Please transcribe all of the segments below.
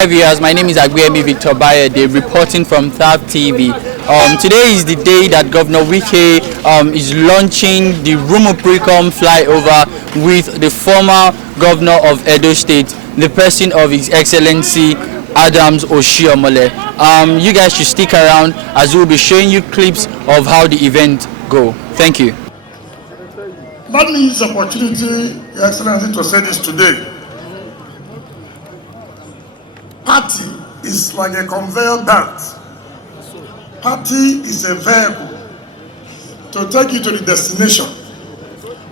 Hi viewers, my name is Agwemi Victor Bayede, reporting from Thav TV. Today is the day that Governor Wike is launching the Rumuepirikom flyover with the former governor of Edo State, the person of His Excellency Adams Oshiomole. You guys should stick around as we'll be showing you clips of how the event go. Thank you. Let me use the opportunity, Your Excellency, to say this today. Party is like a conveyor belt. Party is a vehicle to take you to the destination.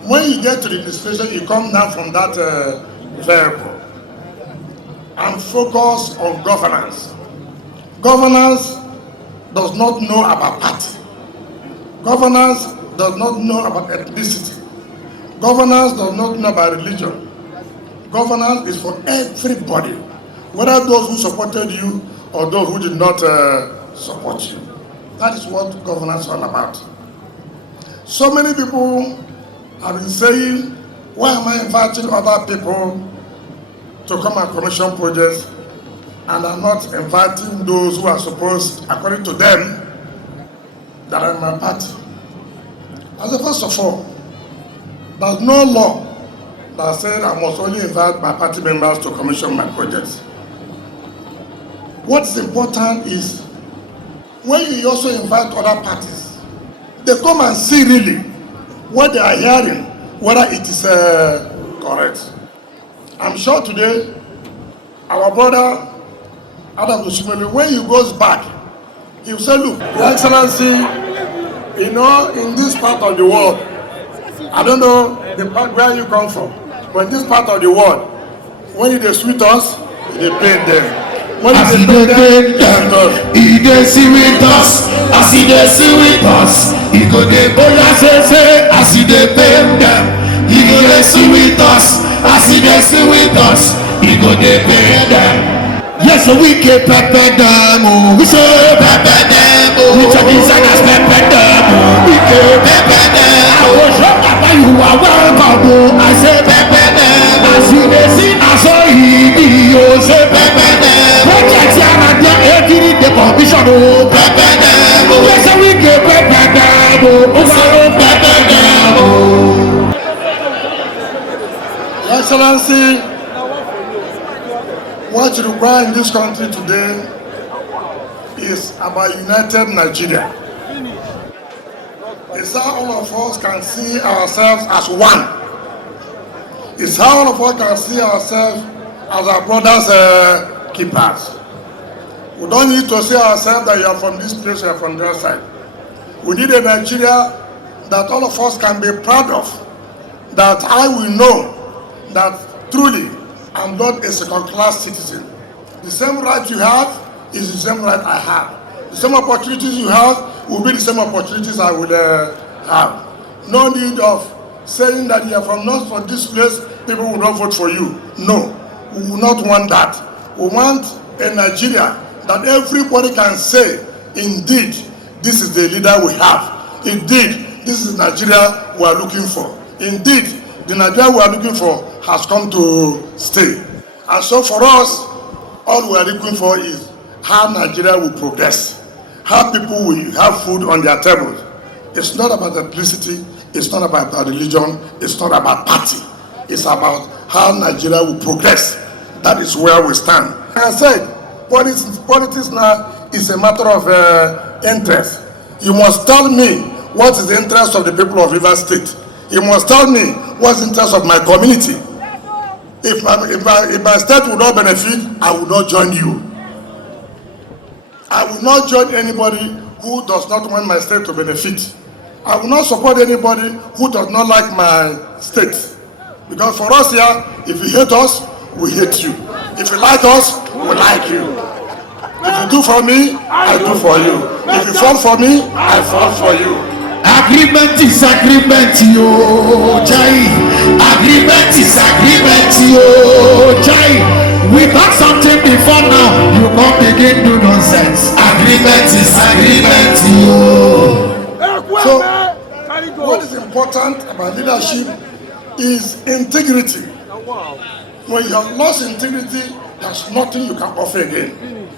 When you get to the destination, you come down from that vehicle and focus on governance. Governance does not know about party. Governance does not know about ethnicity. Governance does not know about religion. Governance is for everybody, whether those who supported you or those who did not support you. That is what governance is all about. So many people have been saying, why am I inviting other people to come and commission projects and I'm not inviting those who are supposed, according to them, that are in my party? As a first of all, there's no law that said I must only invite my party members to commission my projects. What's important is when you also invite other parties, they come and see really what they are hearing, whether it is correct. I'm sure today, our brother Adam Oshiomole, when he goes back, he will say, look, Your Excellency, you know, in this part of the world, I don't know the part where you come from, but in this part of the world, when they sweet us, they pay them. When as he dey pay them, he dey see with us. As he dey see with us, he go dey boya fefe. As he dey pay them, he go dey see with us. As he dey see with us, he go dey pay them. Yes, we can pepper them, we say pepper them, we check designers pepper them, we can pepper them. I was sure Papa you are welcome, I say pepper them. As you dey see, I saw he you say pepper them. Project Yana there, the commission, pepper them. Yes, we can pepper them, pepper them. Your Excellency, what you require in this country today is about united Nigeria. It's how all of us can see ourselves as one. It's how all of us can see ourselves as our brothers' keepers. We don't need to say ourselves that you are from this place, you are from the other side. We need a Nigeria that all of us can be proud of, that I will know that truly I'm not a second-class citizen. The same right you have is the same right I have. The same opportunities you have will be the same opportunities I will have. No need of saying that you are from not from this place, people will not vote for you. No, we will not want that. We want a Nigeria that everybody can say, indeed, this is the leader we have. Indeed, this is Nigeria we are looking for. Indeed, the Nigeria we are looking for has come to stay. And so for us, all we are looking for is how Nigeria will progress, how people will have food on their tables. It's not about ethnicity, it's not about religion, it's not about party. It's about how Nigeria will progress. That is where we stand. Like I said, politics now is a matter of interest. You must tell me what is the interest of the people of Rivers State. You must tell me what's the interest of my community. If my state will not benefit, I will not join you. I will not join anybody who does not want my state to benefit. I will not support anybody who does not like my state. Because for us here, if you hate us, we hate you. If you like us, we like you. If you do for me, I do for you. If you fall for me, I fall for you. Agreement is agreement, yo, Jai. Agreement is agreement, yo, Jai. We talk something before now, you can't begin to do nonsense. Agreement is agreement, yo. So, what is important about leadership is integrity. When you have lost integrity, there's nothing you can offer again.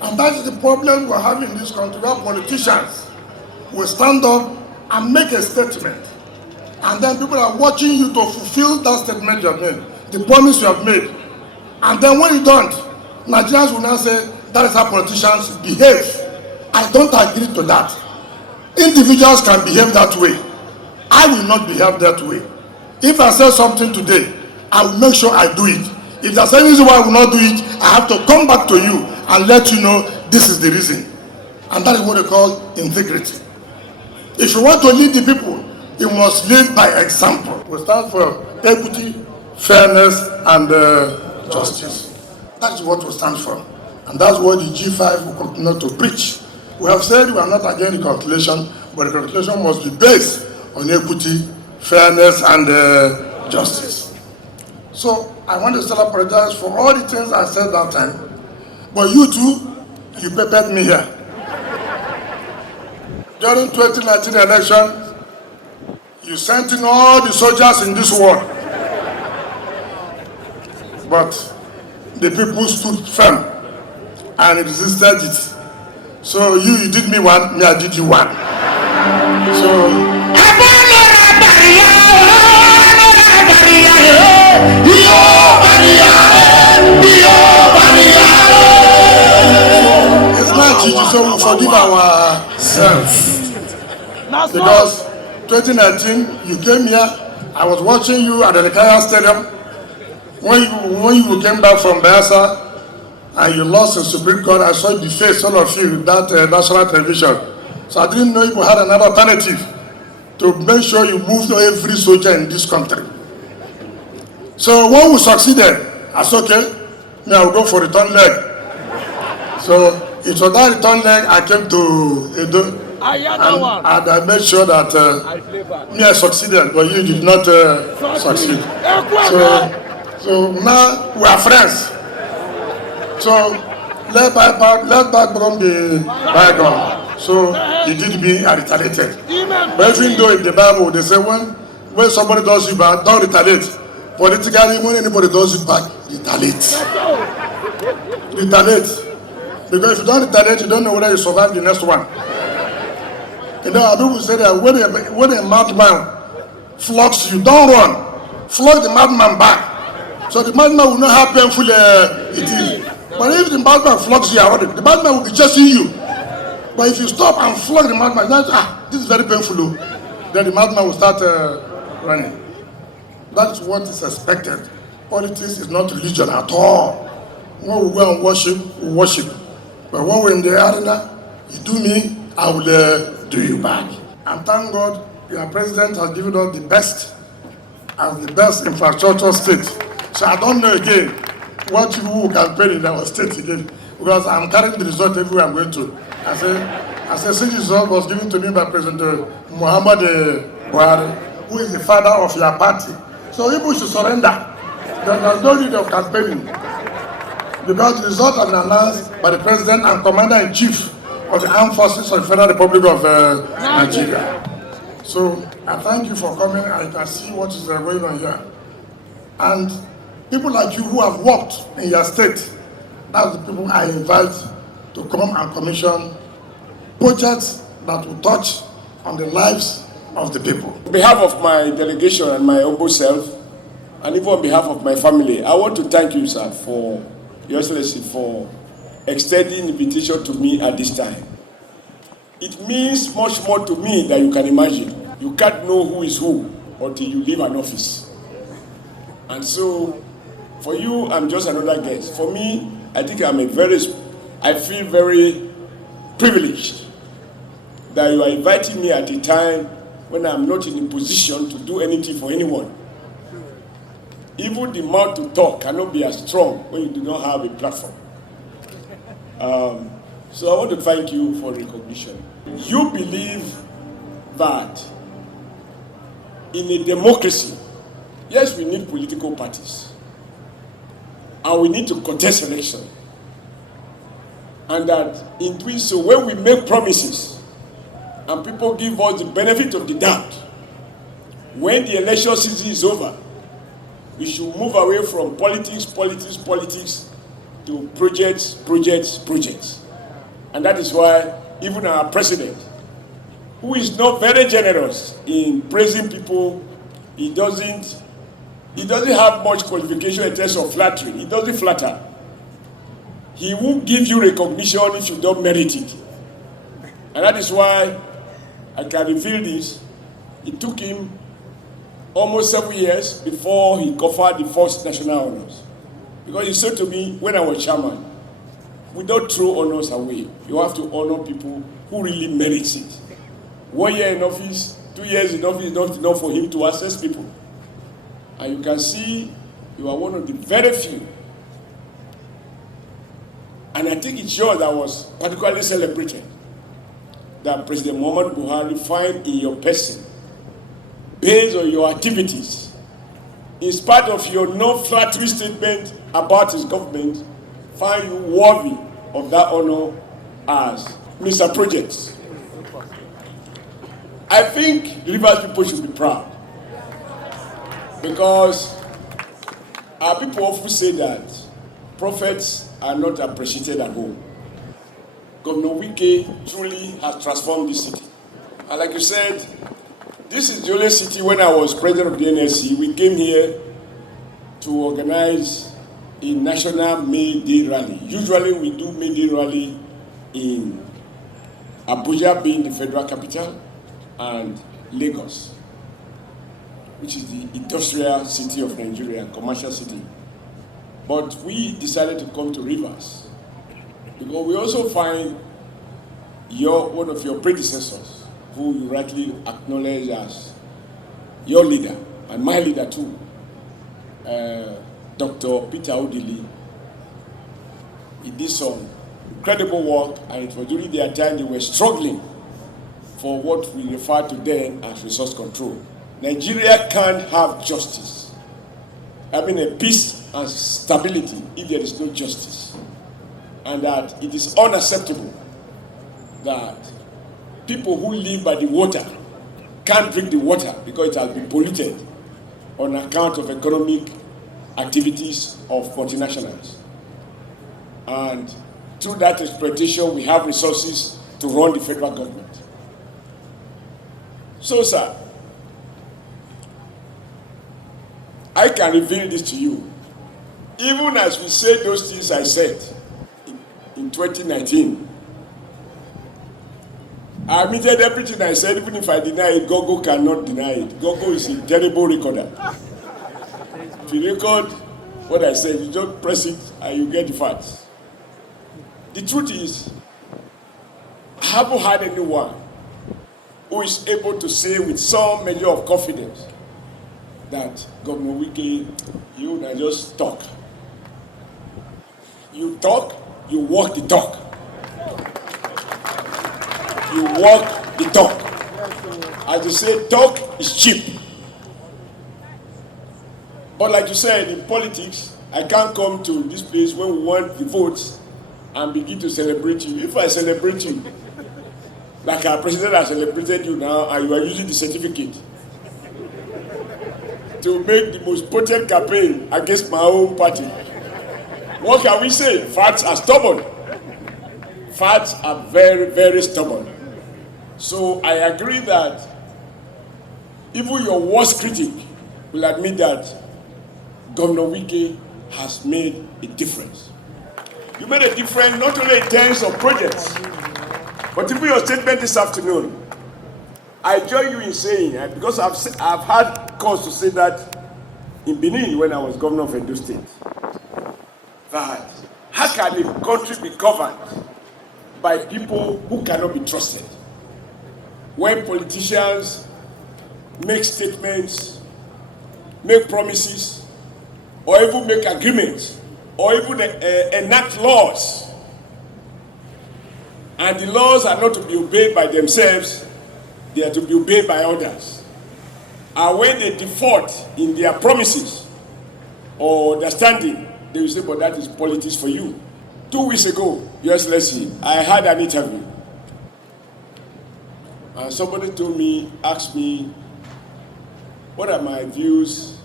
And that is the problem we're having in this country, where politicians will stand up and make a statement. And then people are watching you to fulfill that statement you have made, the promise you have made. And then when you don't, Nigerians will now say, that is how politicians behave. I don't agree to that. Individuals can behave that way. I will not behave that way. If I say something today, I will make sure I do it. If there's any reason why I will not do it, I have to come back to you and let you know this is the reason. And that is what they call integrity. If you want to lead the people, you must lead by example. We stand for equity, fairness, and justice. That's what we stand for. And that's what the G5 will continue to preach. We have said we are not against reconciliation, but reconciliation must be based on equity, fairness, and justice. So I want to still apologize for all the things I said that time. But you too, you prepared me here. During 2019 election, you sent in all the soldiers in this war. But the people stood firm and resisted it. So you did me one, me I did you one. So it's not easy, so we forgive ourselves. Because 2019, you came here, I was watching you at the Kaya Stadium. When you came back from Bayelsa and you lost in Supreme Court, I saw the face, all of you, that national television. So I didn't know you had another alternative to make sure you moved every soldier in this country. So when we succeeded, I said, okay, now I will go for return leg. So it was that return leg I came to Edo. And I made sure that I succeeded, but you did not succeed. So now we are friends. So let background be bygone. So he did me retaliated. But even though in the Bible they say when somebody does you bad, don't retaliate. Politically, when anybody does you bad, retaliate. Retaliate. Because if you don't retaliate, you don't know whether you survive the next one. You know, people say that when a madman flogs you, don't run. Flog the madman back. So the madman will know how painful it is. But if the madman flogs you already, the madman will be chasing you. But if you stop and flog the madman, this is very painful. Then the madman will start running. That is what is expected. Politics is not religion at all. When we go and worship, we worship. But when we're in the arena, you do me, I will do you back. And thank God, your president has given us the best as the best infrastructure state. So I don't know again what people will campaign in our state again, because I'm carrying the result everywhere I'm going to. I say, since the result was given to me by President Muhammad Buhari, who is the father of your party. So people should surrender. There's no need of campaigning. Because the result has been announced by the President and Commander-in-Chief of the Armed Forces of the Federal Republic of Nigeria. So I thank you for coming, and you can see what is going on here. And people like you who have worked in your state, that's the people I invite to come and commission projects that will touch on the lives of the people. On behalf of my delegation and my humble self, and even on behalf of my family, I want to thank you, sir, for Your Excellency, for extending invitation to me at this time. It means much more to me than you can imagine. You can't know who is who until you leave an office. And so, for you, I'm just another guest. For me, I think I feel very privileged that you are inviting me at a time when I'm not in a position to do anything for anyone. Even the mouth to talk cannot be as strong when you do not have a platform. So I want to thank you for recognition. You believe that in a democracy, yes, we need political parties, and we need to contest election. And that in doing so, when we make promises and people give us the benefit of the doubt, when the election season is over, we should move away from politics, to projects. And that is why even our president, who is not very generous in praising people, he doesn't have much qualification in terms of flattery. He doesn't flatter. He won't give you recognition if you don't merit it. And that is why I can reveal this. It took him almost 7 years before he conferred the first national honors. Because he said to me when I was chairman, we don't throw honors away. You have to honor people who really merit it. 1 year in office, 2 years in office is not enough for him to assess people. And you can see you are one of the very few. And I think it's yours that was particularly celebrated, that President Muhammadu Buhari find in your person, based on your activities, in spite of your non-flattering statement about his government, find you worthy of that honor as Mr. Projects. I think Rivers people should be proud, because our people often say that prophets are not appreciated at home. Governor Wike truly has transformed this city. And like you said, this is the only city. When I was president of the NSC, we came here to organize a national May Day rally. Usually we do May Day rally in Abuja, being the federal capital, and Lagos, which is the industrial city of Nigeria, commercial city. But we decided to come to Rivers because we also find one of your predecessors, who you rightly acknowledge as your leader, and my leader too, Dr. Peter Odili. He did some incredible work, and it was during their time they were struggling for what we refer to then as resource control. Nigeria can't have justice, having a peace and stability, if there is no justice. And that it is unacceptable that people who live by the water can't drink the water because it has been polluted on account of economic activities of multinationals. And through that exploitation, we have resources to run the federal government. So, sir, I can reveal this to you. Even as we say those things I said in 2019, I admitted everything I said. Even if I deny it, Gogo cannot deny it. Gogo is a terrible recorder. If you record what I said, you just press it and you get the facts. The truth is, I haven't had anyone who is able to say with some measure of confidence that Governor Wike, you can just talk. You talk, you walk the talk. You walk the talk. As they say, talk is cheap. But like you said, in politics, I can't come to this place when we want the votes and begin to celebrate you. If I celebrate you, like our president has celebrated you now, and you are using the certificate to make the most potent campaign against my own party, what can we say? Facts are stubborn. Facts are very, very stubborn. So I agree that even your worst critic will admit that Governor Wike has made a difference. You made a difference not only in terms of projects, but even your statement this afternoon. I join you in saying, because I've had cause to say that in Benin when I was governor of Edo State, that how can a country be governed by people who cannot be trusted? When politicians make statements, make promises, or even make agreements, or even enact laws, and the laws are not to be obeyed by themselves, they are to be obeyed by others. And when they default in their promises or their standing, they will say, but that is politics for you. 2 weeks ago, Your Excellency, I had an interview. And somebody asked me, what are my views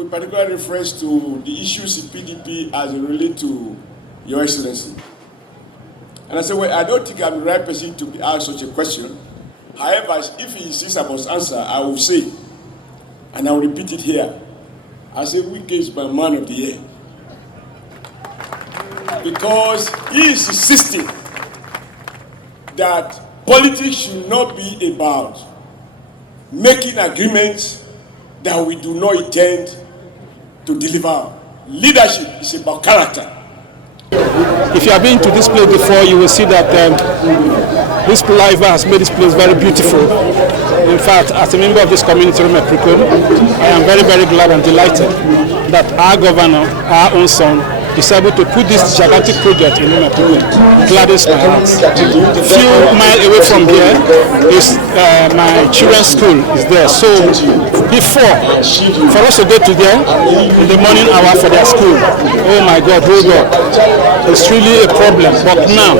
with particular reference to the issues in PDP as it relates to Your Excellency. And I said, well, I don't think I'm the right person to be asked such a question. However, if he insists I must answer, I will say, and I will repeat it here. I say, Wike is my man of the year. Because he is insisting that politics should not be about making agreements that we do not intend to deliver. Leadership is about character. If you have been to this place before, you will see that this Flyover has made this place very beautiful. In fact, as a member of this community, Rumuepirikom, I am very, very glad and delighted that our governor, our own son, is able to put this gigantic project in Rumuepirikom. Gladdens my heart. A few miles away from here is my children's school is there. So before, for us to go to there in the morning hour for their school, oh my God, hold up. It's really a problem. But now,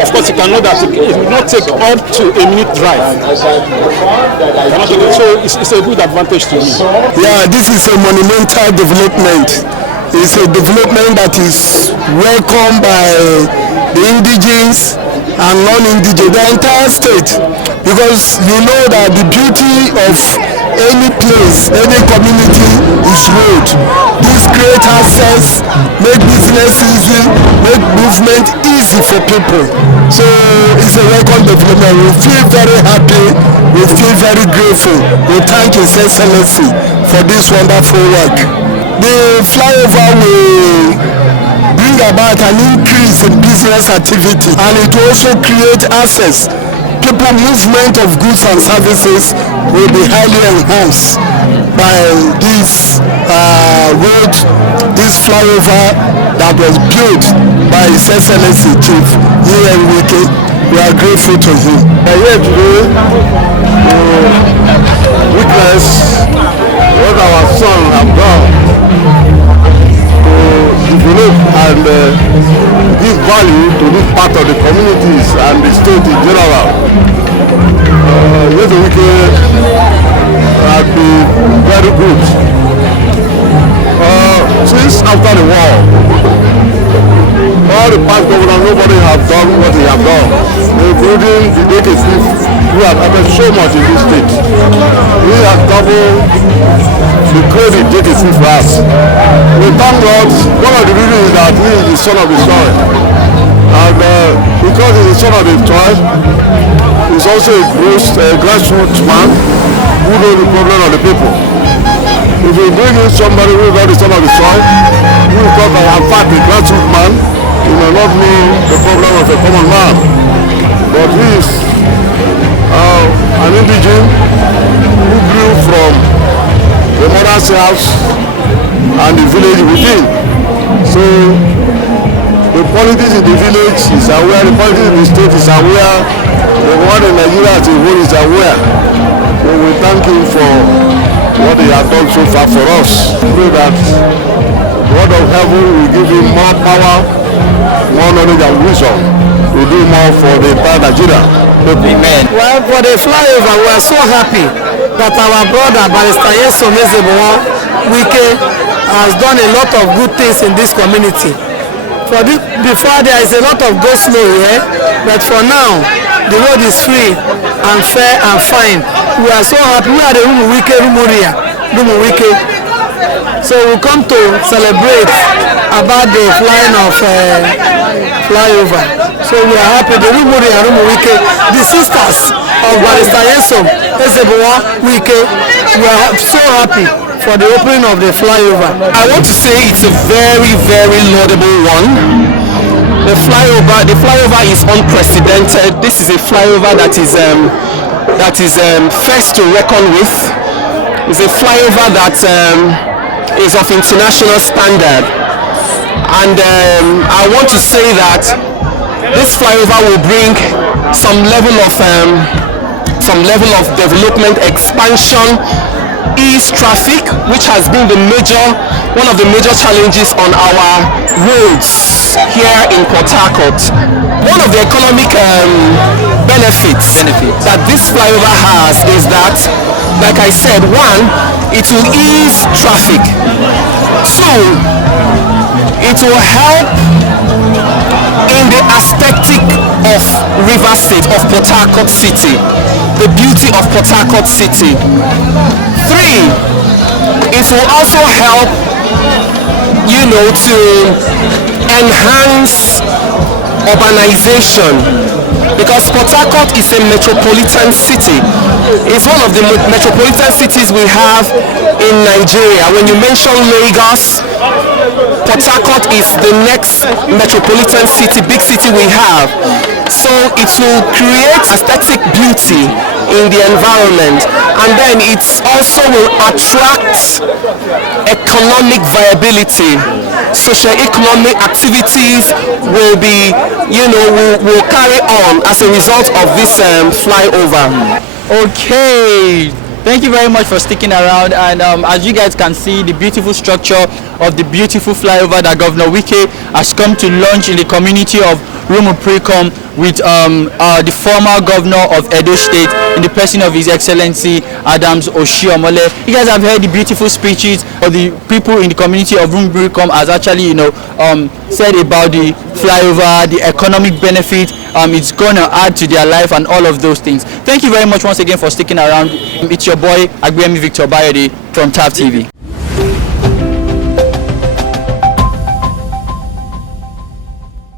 of course, you can know that it will not take up to a minute drive. So it's a good advantage to me. Yeah, this is a monumental development. It's a development that is welcomed by the indigenes and non-indigenous, the entire state, because you know that the beauty of any place, any community is road. This create access, make business easy, make movement easy for people. So it's a welcome development. We feel very happy, we feel very grateful. We thank His Excellency for this wonderful work. The flyover will bring about an increase in business activity, and it will also create access. People movement of goods and services will be highly enhanced by this road, this flyover that was built by His Excellency Chief Wike. We are grateful to him. We are here today to witness what our son have done to develop and give value to this part of the communities and the state in general. Wike has been very good. Since after the war, all the past governors, nobody have done what he have done, including the Decade who have happened so much in this state. He has doubled the credit Decade for us. We thank God. One of the reasons is that he is the son of the soil. And because he is the son of the soil, he is also a grassroots man who knows the problem of the people. If you bring in somebody who is not the son of the soil, who is not in fact a grassroots man, you may not know the problem of a common man. But he is an indigene who grew from the mother's house and the village within. So the politics in the village is aware, the politics in the state is aware, the one in Nigeria as a whole is aware. So we thank him for what he has done so far for us. Pray that God of heaven will give him more power, more knowledge and wisdom to do more for the entire Nigeria. Amen. Well, for the flyover, we are so happy that our brother, Barrister Wike, has done a lot of good things in this community. Before there is a lot of go slow here, but for now, the road is free and fair and fine. We are so happy. We are the Rumuepirikom. So we come to celebrate about the flying of flyover. So we are happy. The Rumuepirikom, the sisters of Barrister Wike, we are so happy for the opening of the flyover. I want to say it's a very, very laudable one. The flyover is unprecedented. This is a flyover that is first to reckon with. It's a flyover that is of international standard, and I want to say that this flyover will bring some level of development, expansion, ease traffic, which has been one of the major challenges on our roads here in Port Harcourt. One of the economic benefits that this flyover has is that, like I said, one, it will ease traffic. 2, it will help in the aesthetic of River State, of Port Harcourt City, the beauty of Port Harcourt City. 3, it will also help, to enhance urbanization, because Port Harcourt is a metropolitan city. It's one of the metropolitan cities we have in Nigeria. When you mention Lagos, Port Harcourt is the next metropolitan city, big city we have. So it will create aesthetic beauty in the environment, and then it also will attract economic viability. Socio-economic activities will be, will carry on as a result of this flyover. Okay, thank you very much for sticking around, and as you guys can see, the beautiful structure of the beautiful flyover that Governor Wike has come to launch in the community of Rumuepirikom with the former governor of Edo State in the person of His Excellency Adams Oshiomole. You guys have heard the beautiful speeches of the people in the community of Rumuepirikom has actually, said about the flyover, the economic benefit it's going to add to their life and all of those things. Thank you very much once again for sticking around. It's your boy Agwemi Victor Bayode from Thav TV.